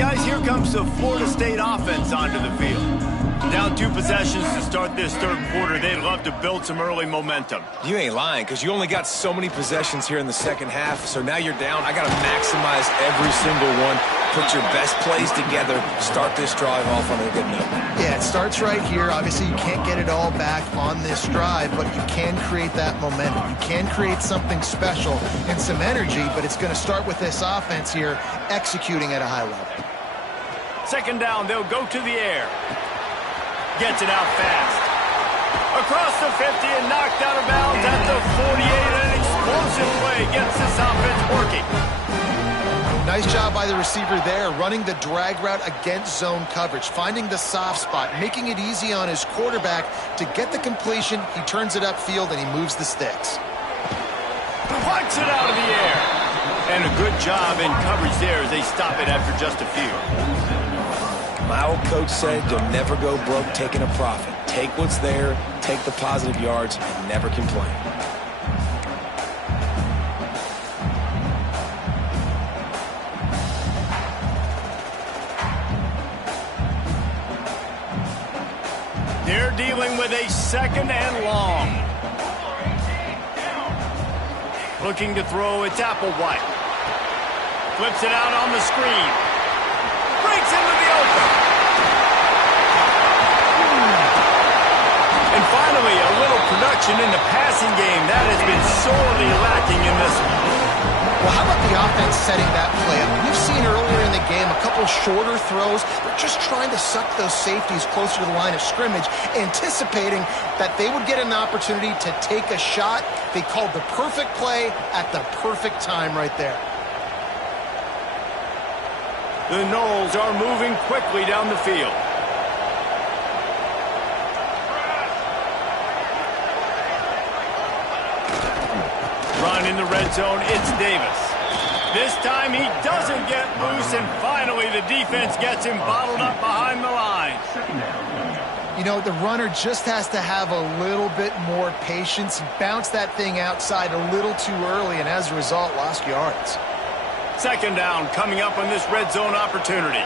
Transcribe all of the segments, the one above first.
guys, here comes the Florida State offense onto the field. Down 2 possessions to start this third quarter. They'd love to build some early momentum. You ain't lying, because you only got so many possessions here in the second half, so now you're down. I got to maximize every single one. Put your best plays together. Start this drive off on a good note. Yeah, it starts right here. Obviously, you can't get it all back on this drive, but you can create that momentum. You can create something special and some energy, but it's going to start with this offense here executing at a high level. Second down, they'll go to the air. Gets it out fast. Across the 50 and knocked out of bounds at the 48. An explosive play gets this offense working. Nice job by the receiver there, running the drag route against zone coverage, finding the soft spot, making it easy on his quarterback to get the completion. He turns it upfield and he moves the sticks. Plucks it out of the air. And a good job in coverage there as they stop it after just a few. My old coach said you'll never go broke taking a profit. Take what's there, take the positive yards, and never complain. They're dealing with a second and long. Looking to throw, it's Applewhite. Flips it out on the screen. Breaks into the open. And finally, a little production in the passing game. That has been sorely lacking in this one. Well, how about the offense setting that play up? We've seen earlier in the game a couple shorter throws. They're just trying to suck those safeties closer to the line of scrimmage, anticipating that they would get an opportunity to take a shot. They called the perfect play at the perfect time right there. The Noles are moving quickly down the field. Run in the red zone, it's Davis. This time he doesn't get loose, and finally the defense gets him bottled up behind the line. You know, the runner just has to have a little bit more patience. He bounced that thing outside a little too early, and as a result, lost yards. Second down coming up on this red zone opportunity.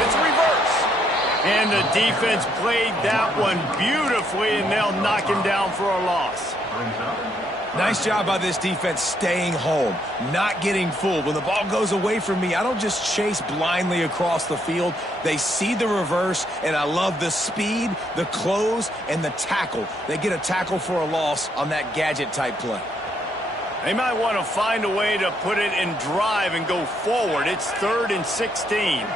It's a reverse. And the defense played that one beautifully, and they'll knock him down for a loss. Nice job by this defense staying home, not getting fooled. When the ball goes away from me, I don't just chase blindly across the field. They see the reverse, and I love the speed, the close, and the tackle. They get a tackle for a loss on that gadget-type play. They might want to find a way to put it in drive and go forward. It's 3rd and 16.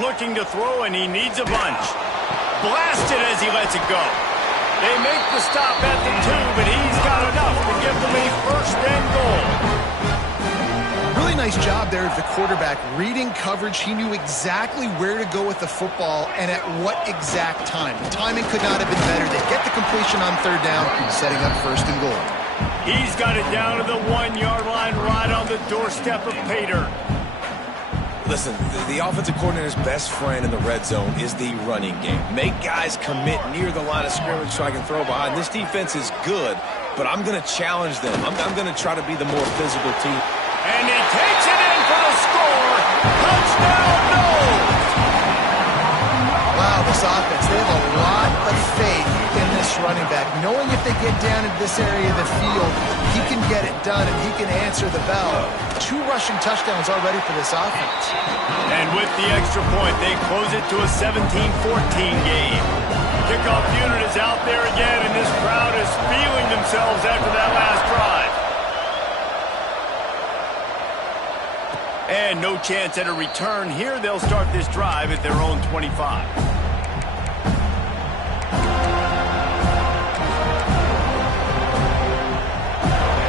Looking to throw, and he needs a bunch. Blasted as he lets it go. They make the stop at the 2, but he's got enough to give them a 1st and goal. Really nice job there of the quarterback. Reading coverage, he knew exactly where to go with the football and at what exact time. The timing could not have been better. They get the completion on 3rd down, setting up 1st and goal. He's got it down to the 1-yard line right on the doorstep of Pater. Listen, the offensive coordinator's best friend in the red zone is the running game. Make guys commit near the line of scrimmage so I can throw behind. This defense is good, but I'm going to challenge them. I'm going to try to be the more physical team. And he takes it in for the score. Touchdown, Noles! Wow, this offense, they have a lot of faith in this running back. Knowing if they get down into this area of the field, he can get it done and he can answer the bell. 2 rushing touchdowns already for this offense. And with the extra point, they close it to a 17-14 game. Kickoff unit is out there again, and this crowd is feeling themselves after that last drive. And no chance at a return here. They'll start this drive at their own 25.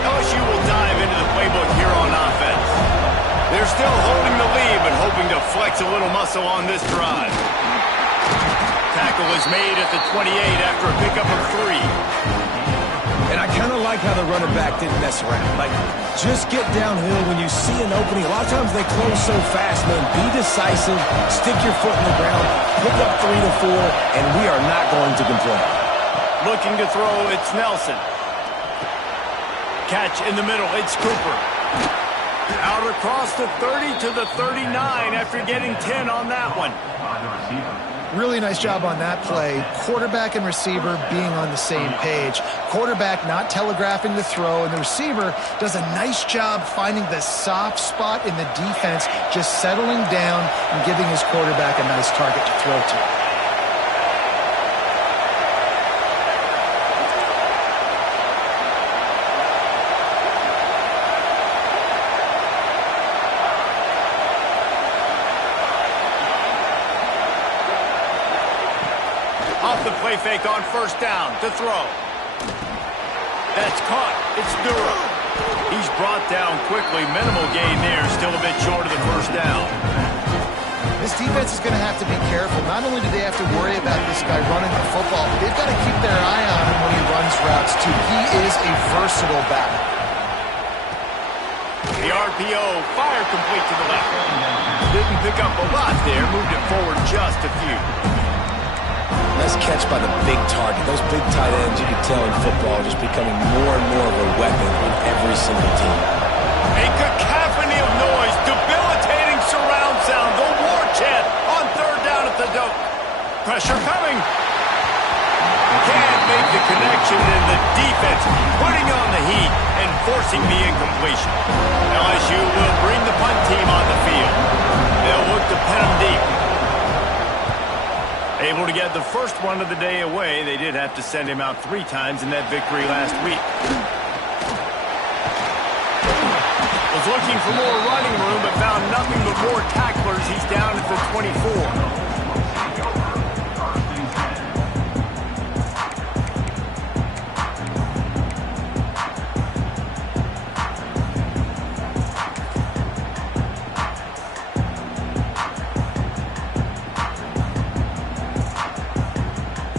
LSU will dive into the playbook here on offense. They're still holding the lead, but hoping to flex a little muscle on this drive. Tackle is made at the 28 after a pickup of 3. And I kind of like how the runner back didn't mess around. Like, just get downhill when you see an opening. A lot of times they close so fast, man. Be decisive, stick your foot in the ground, pick up 3 to 4, and we are not going to complain. Looking to throw, it's Nelson. Catch in the middle. It's Cooper. Out across the 30 to the 39 after getting 10 on that one. Really nice job on that play. Quarterback and receiver being on the same page. Quarterback not telegraphing the throw, and the receiver does a nice job finding the soft spot in the defense, just settling down and giving his quarterback a nice target to throw to. Off the play fake on first down to throw. That's caught. It's Dura. He's brought down quickly. Minimal gain there. Still a bit short of the first down. This defense is going to have to be careful. Not only do they have to worry about this guy running the football, but they've got to keep their eye on him when he runs routes, too. He is a versatile back. The RPO, fire complete to the left. Didn't pick up a lot there. Moved it forward just a few. Nice catch by the big target. Those big tight ends, you can tell in football, just becoming more and more of a weapon on every single team. A cacophony of noise, debilitating surround sound, the war chant on third down at the dope. Pressure coming. Can't make the connection, and the defense putting on the heat and forcing the incompletion. LSU will bring the punt team on the field. They'll look to pin them deep. Able to get the first one of the day away. They did have to send him out 3 times in that victory last week. Was looking for more running room, but found nothing but more tacklers. He's down at the 24.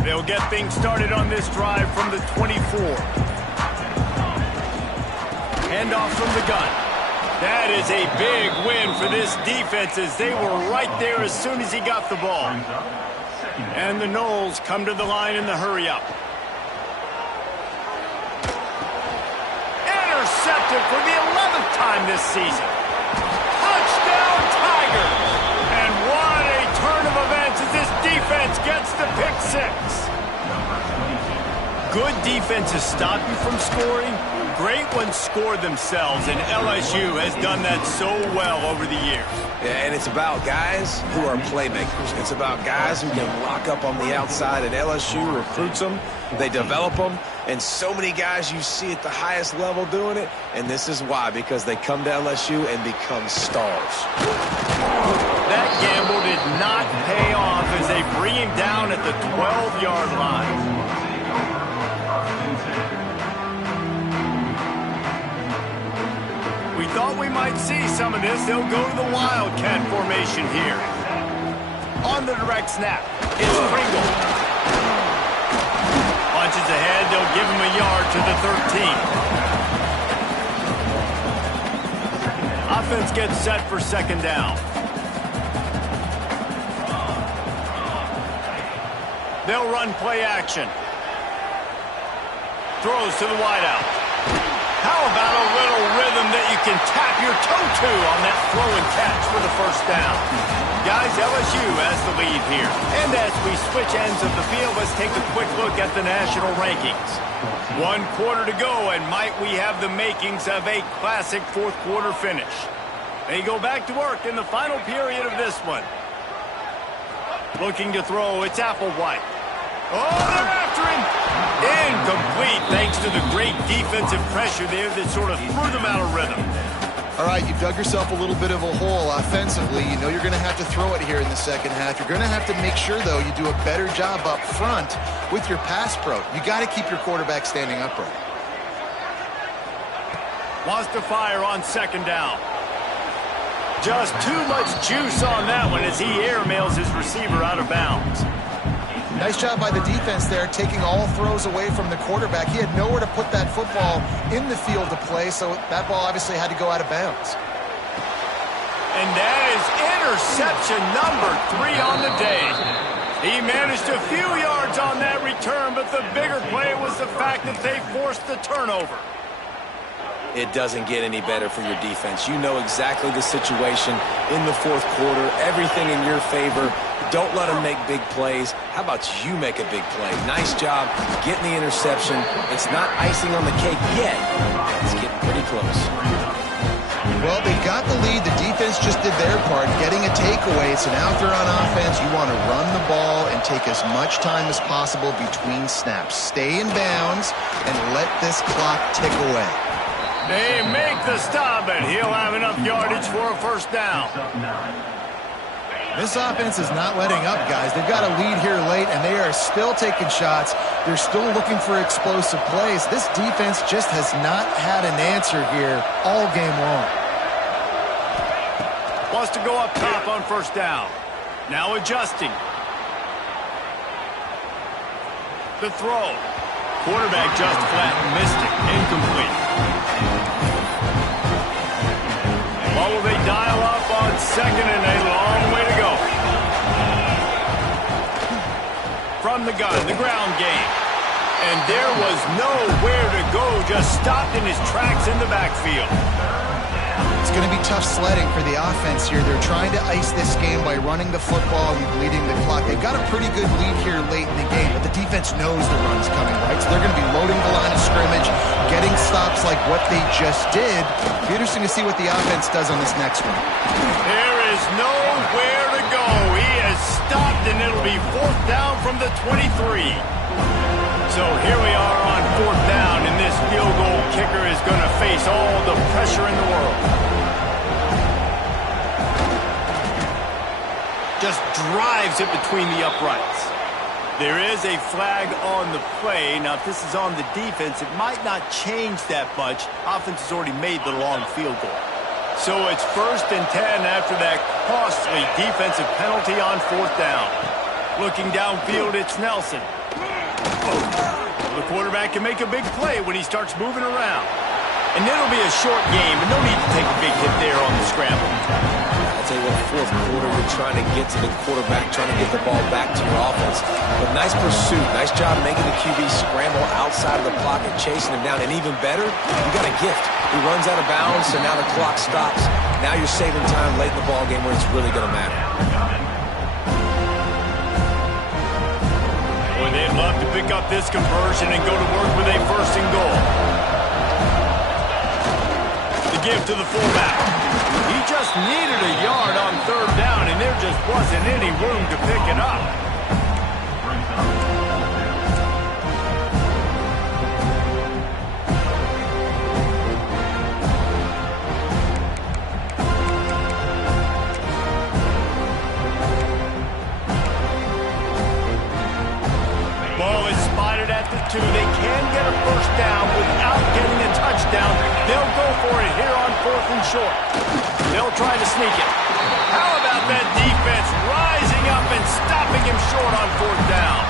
They'll get things started on this drive from the 24. Handoff from the gun. That is a big win for this defense, as they were right there as soon as he got the ball. And the Noles come to the line in the hurry-up. Intercepted for the 11th time this season. Touchdown, Tigers! And what a turn of events as this defense gets the pick 6. Good defenses stop you from scoring. Great ones score themselves, and LSU has done that so well over the years. Yeah, and it's about guys who are playmakers. It's about guys who can lock up on the outside, and LSU recruits them. They develop them, and so many guys you see at the highest level doing it, and this is why, because they come to LSU and become stars. That gamble did not pay off as they bring him down at the 12-yard line. We thought we might see some of this. They'll go to the Wildcat formation here. On the direct snap, it's Pringle. Punches ahead, they'll give him a yard to the 13. Offense gets set for second down. They'll run play action. Throws to the wideout. How about a little rhythm that you can tap your toe to on that throw and catch for the first down? Guys, LSU has the lead here. And as we switch ends of the field, let's take a quick look at the national rankings. 1 quarter to go, and might we have the makings of a classic fourth-quarter finish. They go back to work in the final period of this one. Looking to throw, it's Applewhite. Oh, they're after him. Incomplete, thanks to the great defensive pressure there that sort of threw them out of rhythm. All right, you've dug yourself a little bit of a hole offensively. You know you're going to have to throw it here in the second half. You're going to have to make sure, though, you do a better job up front with your pass pro. You got to keep your quarterback standing upright. Wants to fire on second down. Just too much juice on that one as he airmails his receiver out of bounds. Nice job by the defense there, taking all throws away from the quarterback. He had nowhere to put that football in the field to play, so that ball obviously had to go out of bounds. And that is interception number 3 on the day. He managed a few yards on that return, but the bigger play was the fact that they forced the turnover. it doesn't get any better for your defense. You know exactly the situation in the fourth quarter, everything in your favor. Don't let them make big plays. How about you make a big play? Nice job getting the interception. It's not icing on the cake yet. It's getting pretty close. Well, they got the lead. The defense just did their part, getting a takeaway. So now if they're on offense, you want to run the ball and take as much time as possible between snaps. Stay in bounds and let this clock tick away. They make the stop, and he'll have enough yardage for a first down. This offense is not letting up, guys. They've got a lead here late, and they are still taking shots. They're still looking for explosive plays. This defense just has not had an answer here all game long. Wants to go up top on first down. Now adjusting. The throw. Quarterback just flat missed it. Incomplete. What will they dial up on second and a long way to go? From the gun, the ground game. And there was nowhere to go, just stopped in his tracks in the backfield. It's going to be tough sledding for the offense here. They're trying to ice this game by running the football and bleeding the clock. They've got a pretty good lead here late in the game, but the defense knows the run's coming, right? So they're going to be loading the line of scrimmage, getting stops like what they just did. It'll be interesting to see what the offense does on this next one. There is nowhere to go. He has stopped, and it'll be fourth down from the 23. So here we are on fourth down, and this field goal kicker is going to face all the pressure in the world. Just drives it between the uprights. There is a flag on the play. Now, if this is on the defense, it might not change that much. Offense has already made the long field goal. So it's 1st and 10 after that costly defensive penalty on fourth down. Looking downfield, it's Nelson. The quarterback can make a big play when he starts moving around. And it'll be a short game, and no need to take a big hit there on the scramble. I'll tell you what, fourth quarter, you're trying to get to the quarterback, trying to get the ball back to your offense. But nice pursuit. Nice job making the QB scramble outside of the pocket, chasing him down. And even better, you got a gift. He runs out of bounds, so now the clock stops. Now you're saving time late in the ball game where it's really going to matter. Boy, they'd love to pick up this conversion and go to work with a 1st and goal. The give to the fullback. He just needed a yard on third down, and there just wasn't any room to pick it up. Ball is spotted at the 2. They can get a first down without getting a touchdown. They'll go for it here on 4th and short. They'll try to sneak it. How about that defense rising up and stopping him short on 4th down?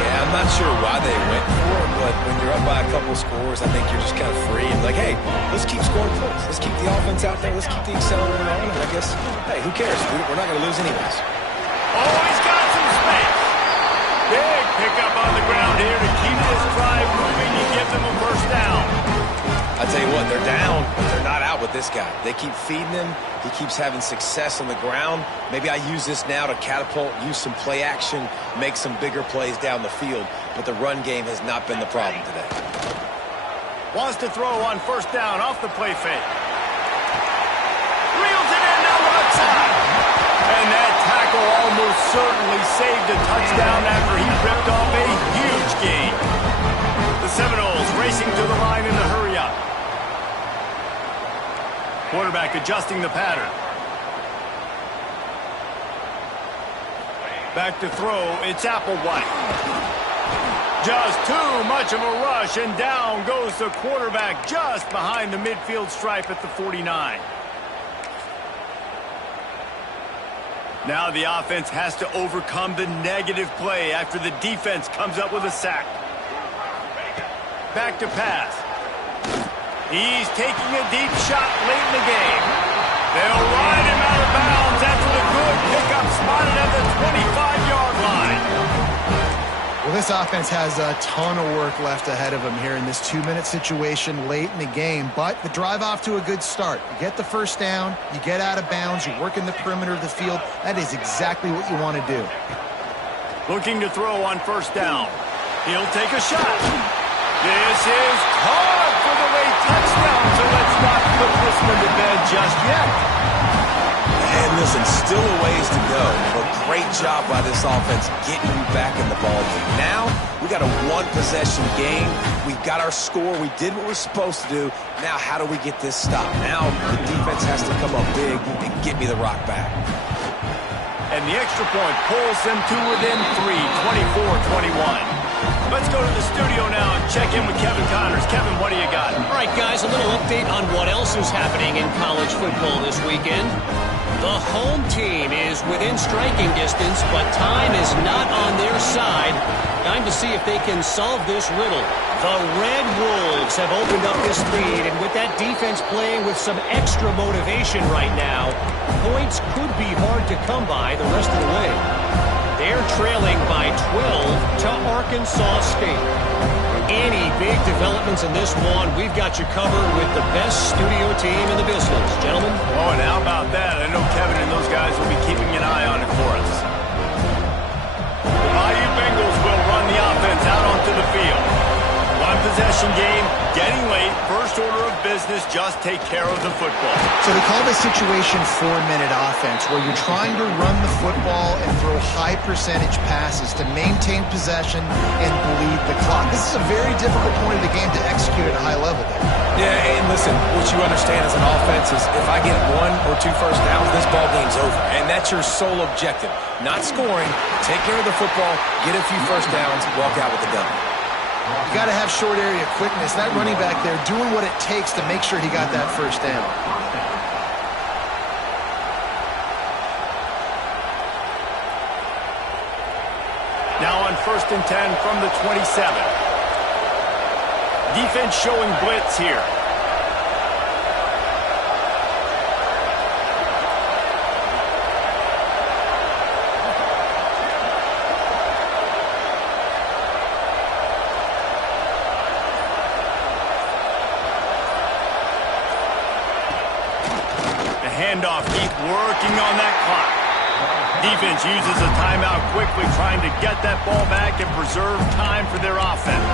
Yeah, I'm not sure why they went for it, but when you're up by a couple scores, I think you're just kind of free and like, hey, let's keep scoring points. Let's keep the offense out there. Let's keep the accelerator on. And I guess, hey, who cares? We're not going to lose anyways. Oh, he's got some space. Big pickup on the ground here to keep this drive moving and give them a first down. I tell you what, they're down, but they're not out with this guy. They keep feeding him. He keeps having success on the ground. Maybe I use this now to catapult, use some play action, make some bigger plays down the field. But the run game has not been the problem today. Wants to throw on first down off the play fake. Reels it in now left side. And that tackle almost certainly saved a touchdown after he ripped off a huge gain. The Seminoles racing to the line in a hurry up. Quarterback adjusting the pattern. Back to throw, it's Applewhite. Just too much of a rush, and down goes the quarterback just behind the midfield stripe at the 49. Now the offense has to overcome the negative play after the defense comes up with a sack. Back to pass. He's taking a deep shot late in the game. They'll ride him out of bounds after the good pickup spotted at the 25-yard line. Well, This offense has a ton of work left ahead of them here in this 2-minute situation late in the game, but the drive off to a good start. You get the first down, you get out of bounds, you work in the perimeter of the field. That is exactly what you want to do. Looking to throw on first down. He'll take a shot. This is caught for the late touchdown, so let's not put this one to bed just yet. And listen, still a ways to go, but great job by this offense getting you back in the ballgame. Now, we got a one-possession game. We've got our score. We did what we're supposed to do. Now, how do we get this stopped? Now, the defense has to come up big and get me the rock back. And the extra point pulls them to within 3, 24-21. Let's go to the studio now and check in with Kevin Connors. Kevin, what do you got? All right, guys, a little update on what else is happening in college football this weekend. The home team is within striking distance, but time is not on their side. Time to see if they can solve this riddle. The Red Wolves have opened up this lead, and with that defense playing with some extra motivation right now, points could be hard to come by the rest of the way. They're trailing by 12 to Arkansas State. Any big developments in this one, we've got you covered with the best studio team in the business. Gentlemen? Oh, and how about that? I know Kevin and those guys will be keeping an eye on it for us. The Bayou Bengals will run the offense out onto the field. One-possession game, getting late. First order of business, just take care of the football. So they call this situation 4-minute offense, where you're trying to run the football and throw high percentage passes to maintain possession and bleed the clock. This is a very difficult point of the game to execute at a high level there. Yeah, and listen, what you understand as an offense is if I get 1 or 2 first downs, this ball game's over. And that's your sole objective. Not scoring, take care of the football, get a few first downs, walk out with the W. You got to have short area quickness. That running back there doing what it takes to make sure he got that first down. Now on 1st and 10 from the 27. Defense showing blitz here. Handoff, keep working on that clock. Defense uses a timeout quickly, trying to get that ball back and preserve time for their offense.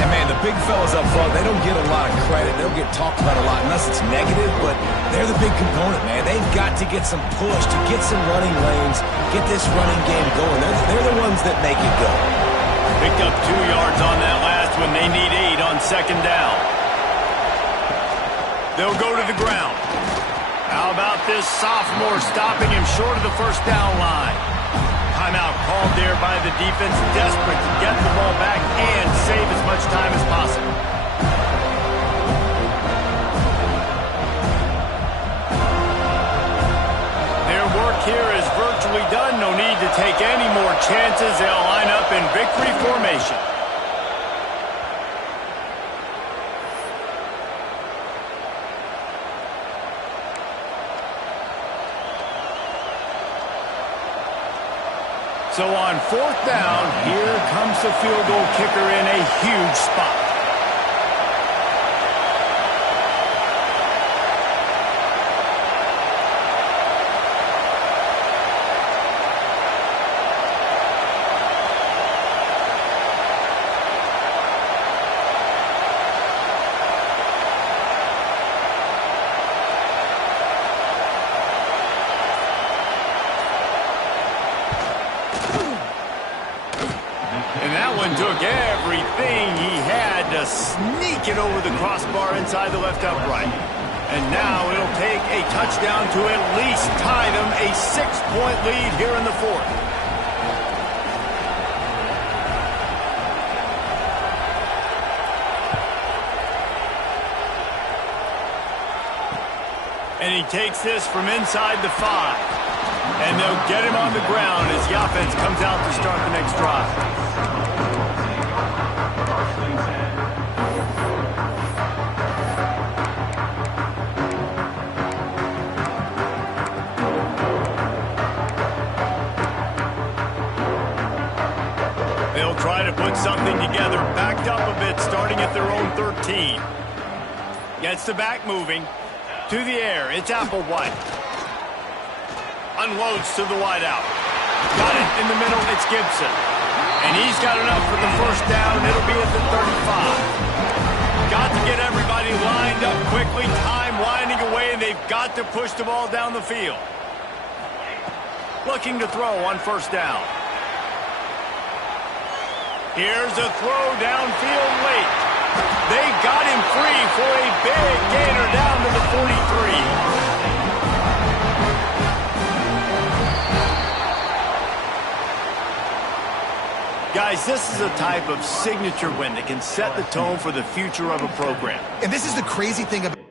And man, the big fellas up front, they don't get a lot of credit. They don't get talked about a lot unless it's negative, but they're the big component, man. They've got to get some push, to get some running lanes, get this running game going. They're the ones that make it go. Picked up 2 yards on that last one. They need 8 on 2nd down. They'll go to the ground. How about this sophomore stopping him short of the first down line? Timeout called there by the defense, desperate to get the ball back and save as much time as possible. Their work here is virtually done. No need to take any more chances. They'll line up in victory formation. So on 4th down, here comes the field goal kicker in a huge spot. Took everything he had to sneak it over the crossbar inside the left upright. And now it'll take a touchdown to at least tie them a 6-point lead here in the 4th. And he takes this from inside the 5. And they'll get him on the ground as the offense comes out to start the next drive. They'll try Backed up a bit, starting at their own 13. Gets the back moving. To the air, it's Applewhite. Unloads to the wideout. Got it in the middle, it's Gibson. And he's got enough for the first down. It'll be at the 35. Got to get everybody lined up quickly. Time winding away, and they've got to push the ball down the field. Looking to throw on first down. Here's a throw downfield late. They got him free for a big gainer down to the 43. Guys, this is a type of signature win that can set the tone for the future of a program. And this is the crazy thing about